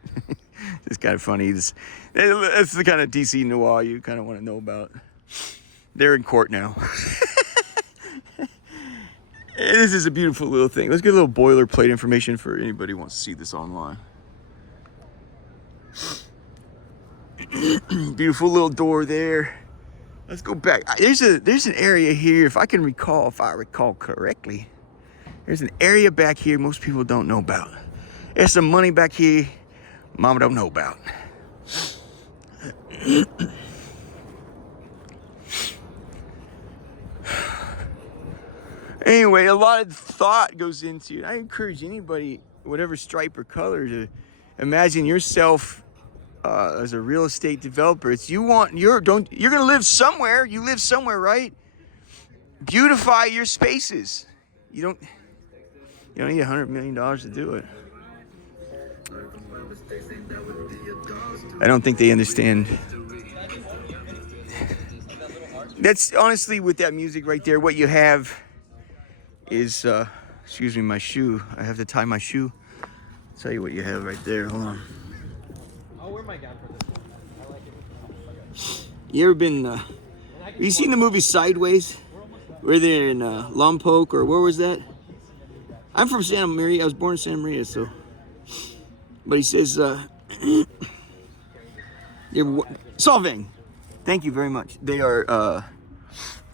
It's kind of funny. It's the kind of DC noir you kind of want to know about. They're in court now. This is a beautiful little thing. Let's get a little boilerplate information for anybody who wants to see this online. Beautiful little door there. Let's go back. There's an area here, if I recall correctly. There's an area back here most people don't know about. There's some money back here Mama don't know about. Anyway, a lot of thought goes into it. I encourage anybody, whatever stripe or color, to imagine yourself as a real estate developer. It's you're gonna live somewhere. You live somewhere, right? Beautify your spaces. You don't need $100 million to do it. I don't think they understand. That's honestly, with that music right there, what you have is, excuse me, my shoe. I have to tie my shoe. I'll tell you what you have right there. Hold on. I'll wear my gown for this one. I like it. You ever been, have you seen the movie Sideways? Where they're in Lompoc, or where was that? I'm from Santa Maria. I was born in Santa Maria, so. But he says, Solvang. Thank you very much. They are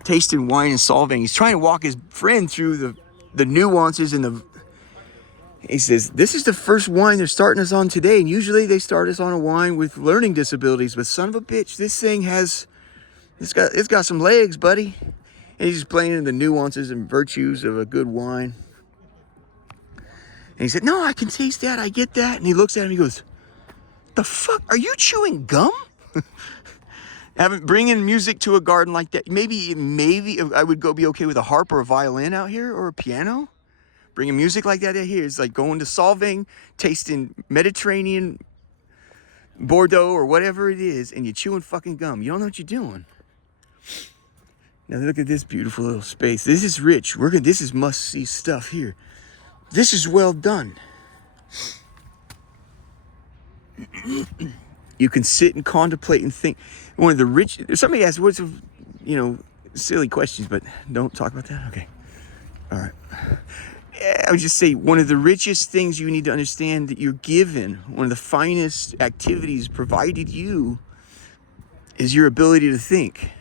tasting wine and solving. He's trying to walk his friend through the nuances and he says, this is the first wine they're starting us on today. And usually they start us on a wine with learning disabilities, but son of a bitch, this thing it's got some legs, buddy. And he's explaining the nuances and virtues of a good wine. And he said, no, I can taste that. I get that. And he looks at him. He goes, the fuck? Are you chewing gum? Bringing music to a garden like that. Maybe I would be okay with a harp or a violin out here, or a piano. Bringing music like that out here is like going to Solvang, tasting Mediterranean Bordeaux or whatever it is, and you're chewing fucking gum. You don't know what you're doing. Now look at this beautiful little space. This is rich. This is must-see stuff here. This is well done. You can sit and contemplate and think. One of the rich. Somebody asked, "What's silly questions?" But don't talk about that. Okay. All right. I would just say one of the richest things you need to understand that you're given, one of the finest activities provided you, is your ability to think.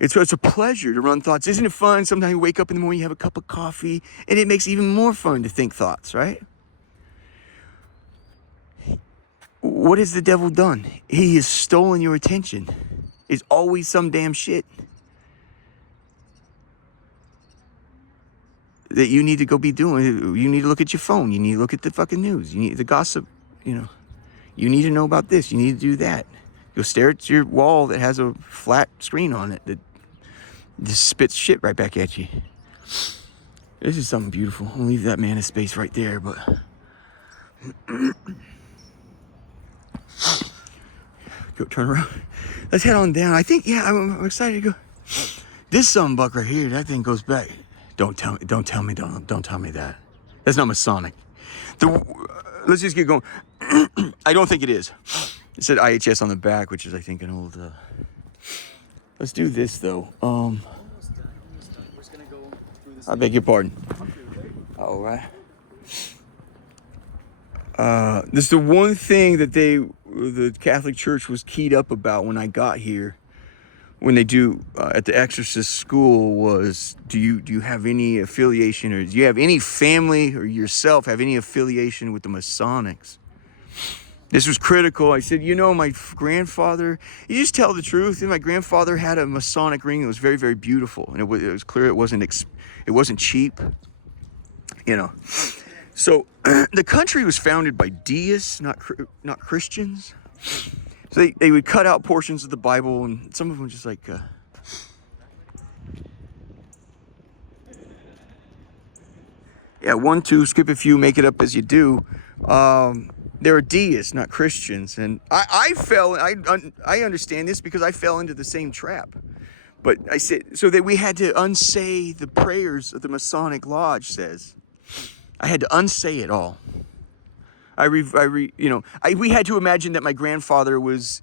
It's a pleasure to run thoughts. Isn't it fun? Sometimes you wake up in the morning, you have a cup of coffee, and it makes it even more fun to think thoughts, right? What has the devil done? He has stolen your attention. It's always some damn shit that you need to go be doing. You need to look at your phone. You need to look at the fucking news. You need the gossip, You need to know about this. You need to do that. You'll stare at your wall that has a flat screen on it that just spits shit right back at you. This is something beautiful. I'll leave that man in space right there, but go turn around. Let's head on down. I think, yeah, I'm excited to go. This buck right here, that thing goes back. Don't tell me that. That's not Masonic. Let's just get going. I don't think it is. It said IHS on the back, which is, I think, an old. Let's do this though. I beg your pardon. All right. This is the one thing that the Catholic Church was keyed up about when I got here. When they do at the exorcist school was, do you have any affiliation, or do you have any family or yourself have any affiliation with the Masonics? This was critical. I said, my grandfather, you just tell the truth. And my grandfather had a Masonic ring that was very, very beautiful. And it was clear it wasn't cheap, So the country was founded by deists, not Christians. So they would cut out portions of the Bible, and some of them just like... Yeah, 1, 2, skip a few, make it up as you do. They're deists, not Christians. And I understand this because I fell into the same trap. But I said, so that we had to unsay the prayers of the Masonic Lodge says. I had to unsay it all. We had to imagine that my grandfather was,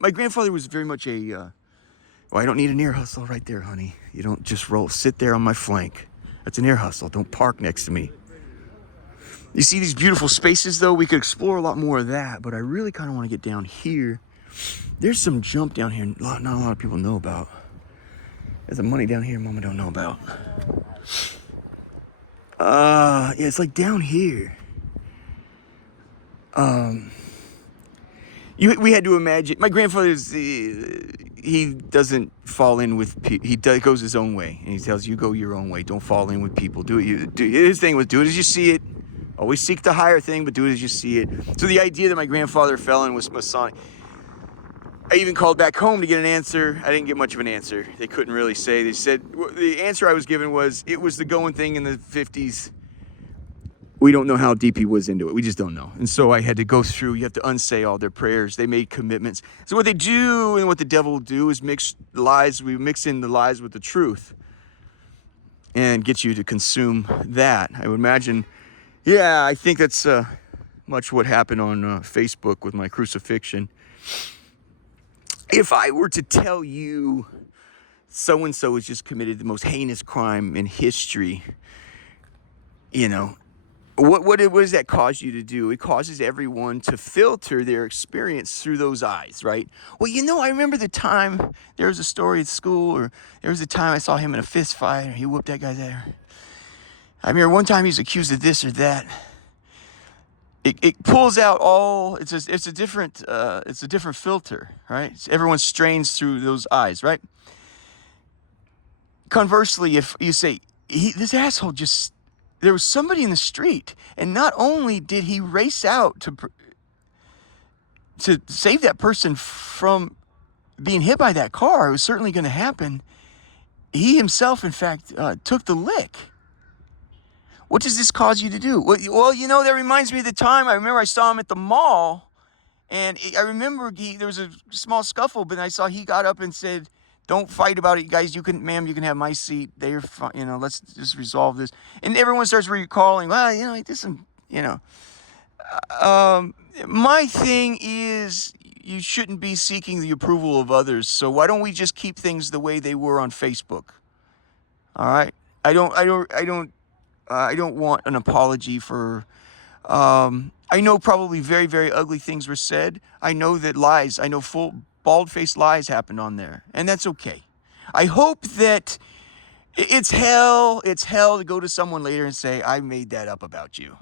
my grandfather was very much I don't need an ear hustle right there, honey. You don't just sit there on my flank. That's an ear hustle. Don't park next to me. You see these beautiful spaces though? We could explore a lot more of that, but I really kind of want to get down here. There's some jump down here not a lot of people know about. There's some money down here Mama don't know about. Yeah, it's like down here. We had to imagine. My grandfather he doesn't fall in with people. He goes his own way, and he tells you go your own way. Don't fall in with people. His thing was do it as you see it. Always seek the higher thing, but do it as you see it. So the idea that my grandfather fell in was Masonic. I even called back home to get an answer. I didn't get much of an answer. They couldn't really say. They said the answer I was given was it was the going thing in the 50s. We don't know how deep he was into it. We just don't know. And so I had to go through. You have to unsay all their prayers. They made commitments. So what they do and what the devil will do is mix lies. We mix in the lies with the truth and get you to consume that. I would imagine, yeah, I think that's much what happened on Facebook with my crucifixion. If I were to tell you so-and-so has just committed the most heinous crime in history, what does that cause you to do? It causes everyone to filter their experience through those eyes, right? Well, I remember the time there was a story at school, or there was a time I saw him in a fist fight, or he whooped that guy there. I remember one time he was accused of this or that. It pulls out all. It's a different filter, right? Everyone strains through those eyes, right? Conversely, if you say this asshole just. There was somebody in the street, and not only did he race out to save that person from being hit by that car, it was certainly going to happen. He himself, in fact, took the lick. What does this cause you to do? Well, that reminds me of the time I remember I saw him at the mall, and I remember there was a small scuffle, but I saw he got up and said, "Don't fight about it, guys. You can have my seat. They're fine. Let's just resolve this." And everyone starts recalling, well, I did some, my thing is you shouldn't be seeking the approval of others. So why don't we just keep things the way they were on Facebook? All right. I don't want an apology for, I know probably very, very ugly things were said. I know that lies, full bald-faced lies happened on there, and that's okay. I hope that it's hell to go to someone later and say, I made that up about you.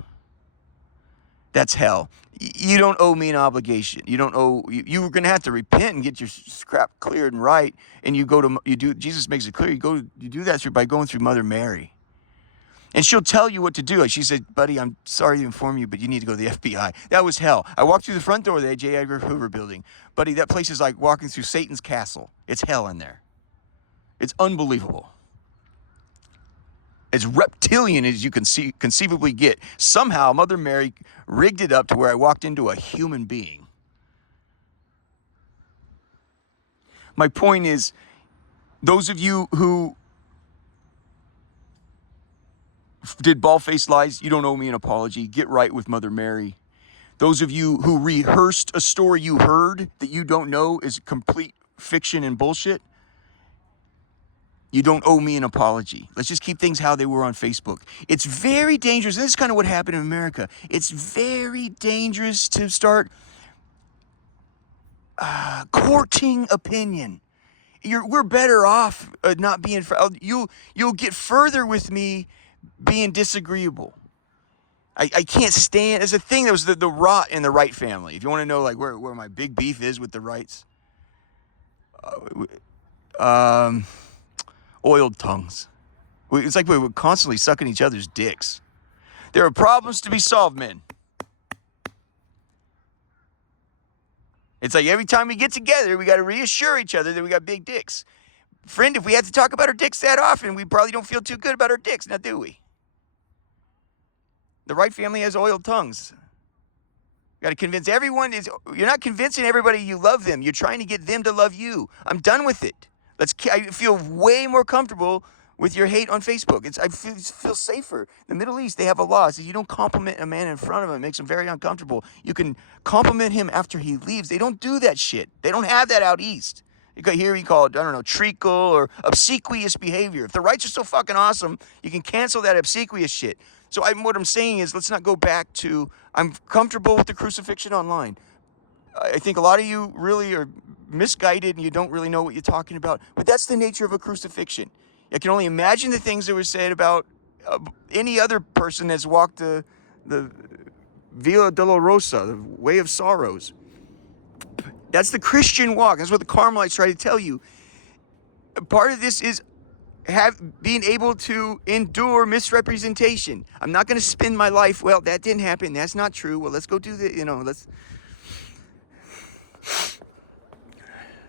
That's hell. You don't owe me an obligation. You don't owe, you were going to have to repent and get your crap cleared and right, and Jesus makes it clear, you do that by going through Mother Mary. And she'll tell you what to do. Like she said, buddy, I'm sorry to inform you, but you need to go to the FBI. That was hell. I walked through the front door of the J. Edgar Hoover building. Buddy, that place is like walking through Satan's castle. It's hell in there. It's unbelievable. as reptilian as you can conceivably get. Somehow, Mother Mary rigged it up to where I walked into a human being. My point is, those of you who did bald-faced lies, you don't owe me an apology. Get right with Mother Mary. Those of you who rehearsed a story you heard that you don't know is complete fiction and bullshit, you don't owe me an apology. Let's just keep things how they were on Facebook. It's very dangerous. And this is kind of what happened in America. It's very dangerous to start courting opinion. We're better off not being. You'll get further with me being disagreeable. I can't stand. There's a thing that was the rot in the Wright family. If you want to know like where my big beef is with the Wrights, oiled tongues. It's like we were constantly sucking each other's dicks. There are problems to be solved, men. It's like every time we get together, we got to reassure each other that we got big dicks. Friend, if we had to talk about our dicks that often, we probably don't feel too good about our dicks, now do we? The Wright family has oiled tongues. You got to convince everyone. You're not convincing everybody you love them. You're trying to get them to love you. I'm done with it. I feel way more comfortable with your hate on Facebook. I feel safer. In the Middle East, they have a law. So you don't compliment a man in front of him. It makes him very uncomfortable. You can compliment him after he leaves. They don't do that shit. They don't have that out east. Here we call it, I don't know, treacle or obsequious behavior. If the Wrights are so fucking awesome, you can cancel that obsequious shit. So what I'm saying is, let's not go back to, I'm comfortable with the crucifixion online. I think a lot of you really are misguided and you don't really know what you're talking about. But that's the nature of a crucifixion. I can only imagine the things that were said about any other person that's walked the Via Dolorosa, the way of sorrows. That's the Christian walk. That's what the Carmelites try to tell you. Part of this is being able to endure misrepresentation. I'm not going to spend my life, well, that didn't happen. That's not true. Well, let's go do the,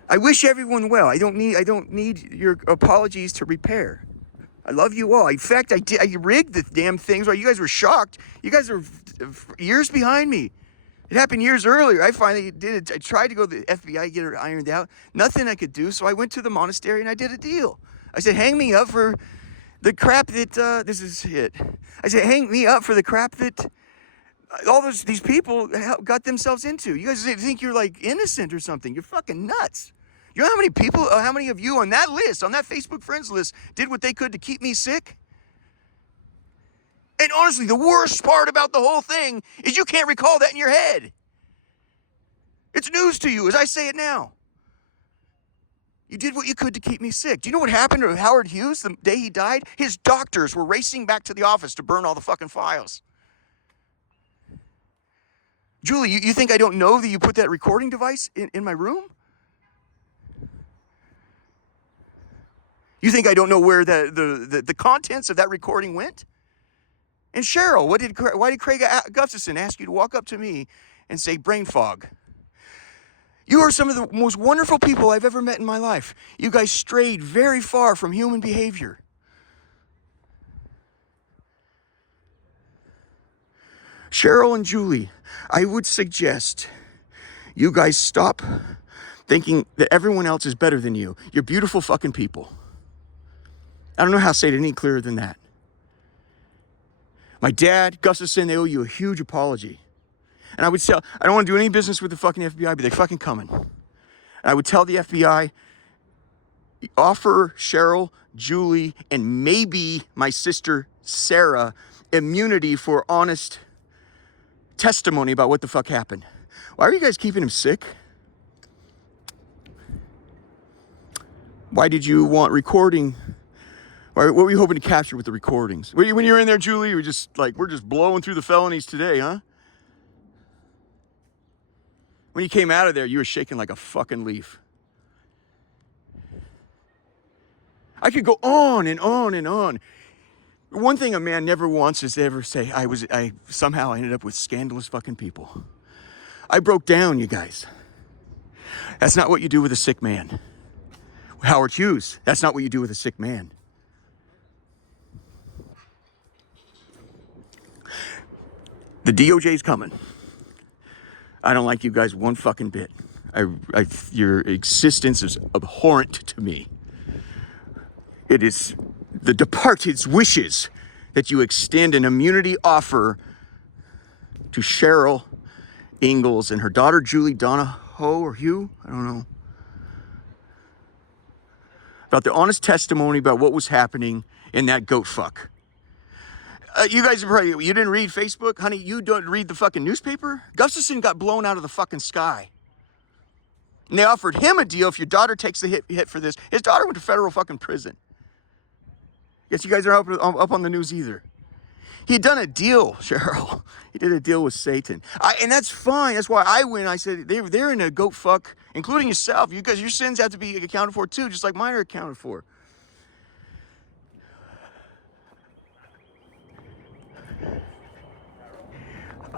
I wish everyone well. I don't need your apologies to repair. I love you all. In fact, I rigged the damn things while you guys were shocked. You guys are years behind me. It happened years earlier. I finally did it. I tried to go to the FBI, get it ironed out. Nothing I could do, so I went to the monastery and I did a deal. I said, hang me up for the crap that, this is it. I said, hang me up for the crap that all these people got themselves into. You guys think you're like innocent or something. You're fucking nuts. You know how many people, how many of you on that list, on that Facebook friends list, did what they could to keep me sick? And honestly, the worst part about the whole thing is you can't recall that in your head. It's news to you as I say it now. You did what you could to keep me sick. Do you know what happened to Howard Hughes the day he died? His doctors were racing back to the office to burn all the fucking files. Julie, you think I don't know that you put that recording device in my room? You think I don't know where the contents of that recording went? And Cheryl, why did Craig Gustafson ask you to walk up to me and say brain fog? You are some of the most wonderful people I've ever met in my life. You guys strayed very far from human behavior. Cheryl and Julie, I would suggest you guys stop thinking that everyone else is better than you. You're beautiful fucking people. I don't know how to say it any clearer than that. My dad, Gustafson, they owe you a huge apology. And I would tell, I don't want to do any business with the fucking FBI, but they're fucking coming. And I would tell the FBI, offer Cheryl, Julie, and maybe my sister, Sarah, immunity for honest testimony about what the fuck happened. Why are you guys keeping him sick? Why did you want recording? What were you hoping to capture with the recordings? When you were in there, Julie, you were just like, we're just blowing through the felonies today, huh? When you came out of there, you were shaking like a fucking leaf. I could go on and on and on. One thing a man never wants is to ever say, I somehow ended up with scandalous fucking people. I broke down, you guys. That's not what you do with a sick man. Howard Hughes, that's not what you do with a sick man. The DOJ's coming. I don't like you guys one fucking bit. Your existence is abhorrent to me. It is the departed's wishes that you extend an immunity offer to Cheryl Ingalls and her daughter Julie Donahoe or Hugh, I don't know, about the honest testimony about what was happening in that goat fuck. You guys are probably, you didn't read Facebook? Honey, you don't read the fucking newspaper? Gustafson got blown out of the fucking sky. And they offered him a deal if your daughter takes the hit for this. His daughter went to federal fucking prison. Guess you guys are up on the news either. He had done a deal, Cheryl. He did a deal with Satan. And that's fine. That's why I went. I said, they're in a goat fuck, including yourself. You guys, your sins have to be accounted for too, just like mine are accounted for.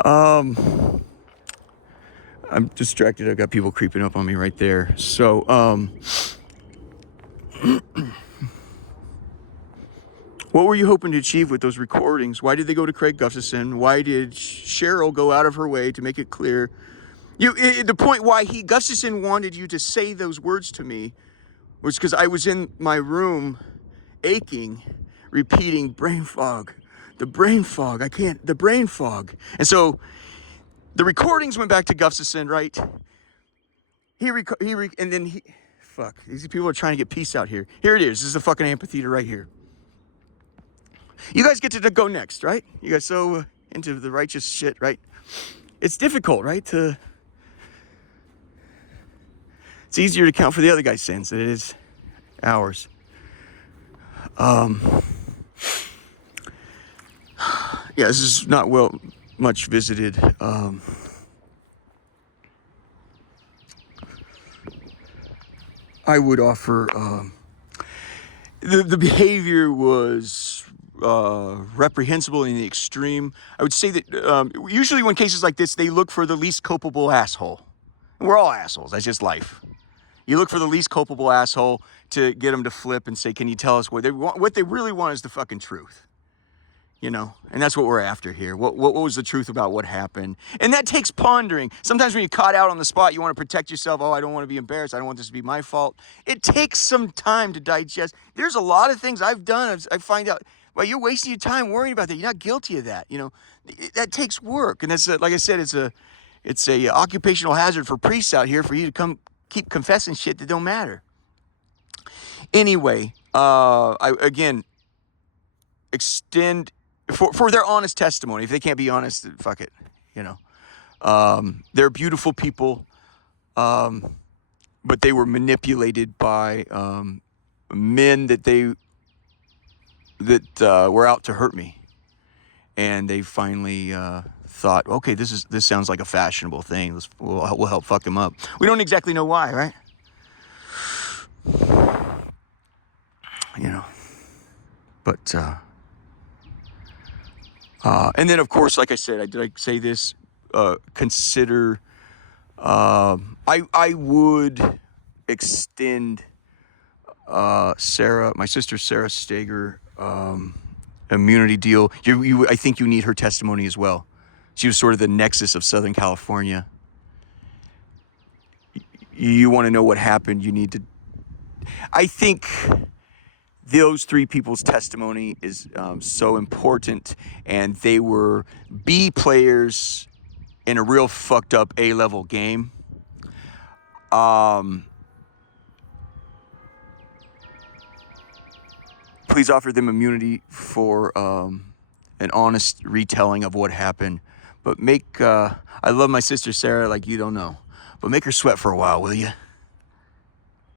I'm distracted. I've got people creeping up on me right there. So, what were you hoping to achieve with those recordings? Why did they go to Craig Gustafson? Why did Cheryl go out of her way to make it clear? The point why Gustafson wanted you to say those words to me was because I was in my room aching, repeating brain fog. The brain fog. The brain fog. And so the recordings went back to Gustafson, right? Fuck. These people are trying to get peace out here. Here it is. This is the fucking amphitheater right here. You guys get to go next, right? You guys so into the righteous shit, right? It's difficult, right? It's easier to count for the other guy's sins than it is ours. Yeah, this is not much visited. I would offer the behavior was reprehensible in the extreme. I would say that usually when cases like this, they look for the least culpable asshole. And we're all assholes. That's just life. You look for the least culpable asshole to get them to flip and say, can you tell us what they want? What they really want is the fucking truth. You know, and that's what we're after here. What was the truth about what happened? And that takes pondering. Sometimes when you're caught out on the spot, you want to protect yourself. Oh, I don't want to be embarrassed. I don't want this to be my fault. It takes some time to digest. There's a lot of things I've done. I find out, well, you're wasting your time worrying about that. You're not guilty of that. You know, that takes work. And that's, like I said, it's a occupational hazard for priests out here for you to keep confessing shit that don't matter. Anyway, I again extend for their honest testimony. If they can't be honest, fuck it. You know, they're beautiful people, but they were manipulated by men that were out to hurt me, and they finally thought, okay, this sounds like a fashionable thing. We'll help fuck them up. We don't exactly know why, right? You know, but and then of course, like I said, did I say this? Consider. I would extend Sarah, my sister Sarah Steger, immunity deal. I think you need her testimony as well. She was sort of the nexus of Southern California. You want to know what happened, you need to. I think those three people's testimony is so important, and they were B players in a real fucked up A-level game. Please offer them immunity for an honest retelling of what happened. But I love my sister Sarah like you don't know. But make her sweat for a while, will you?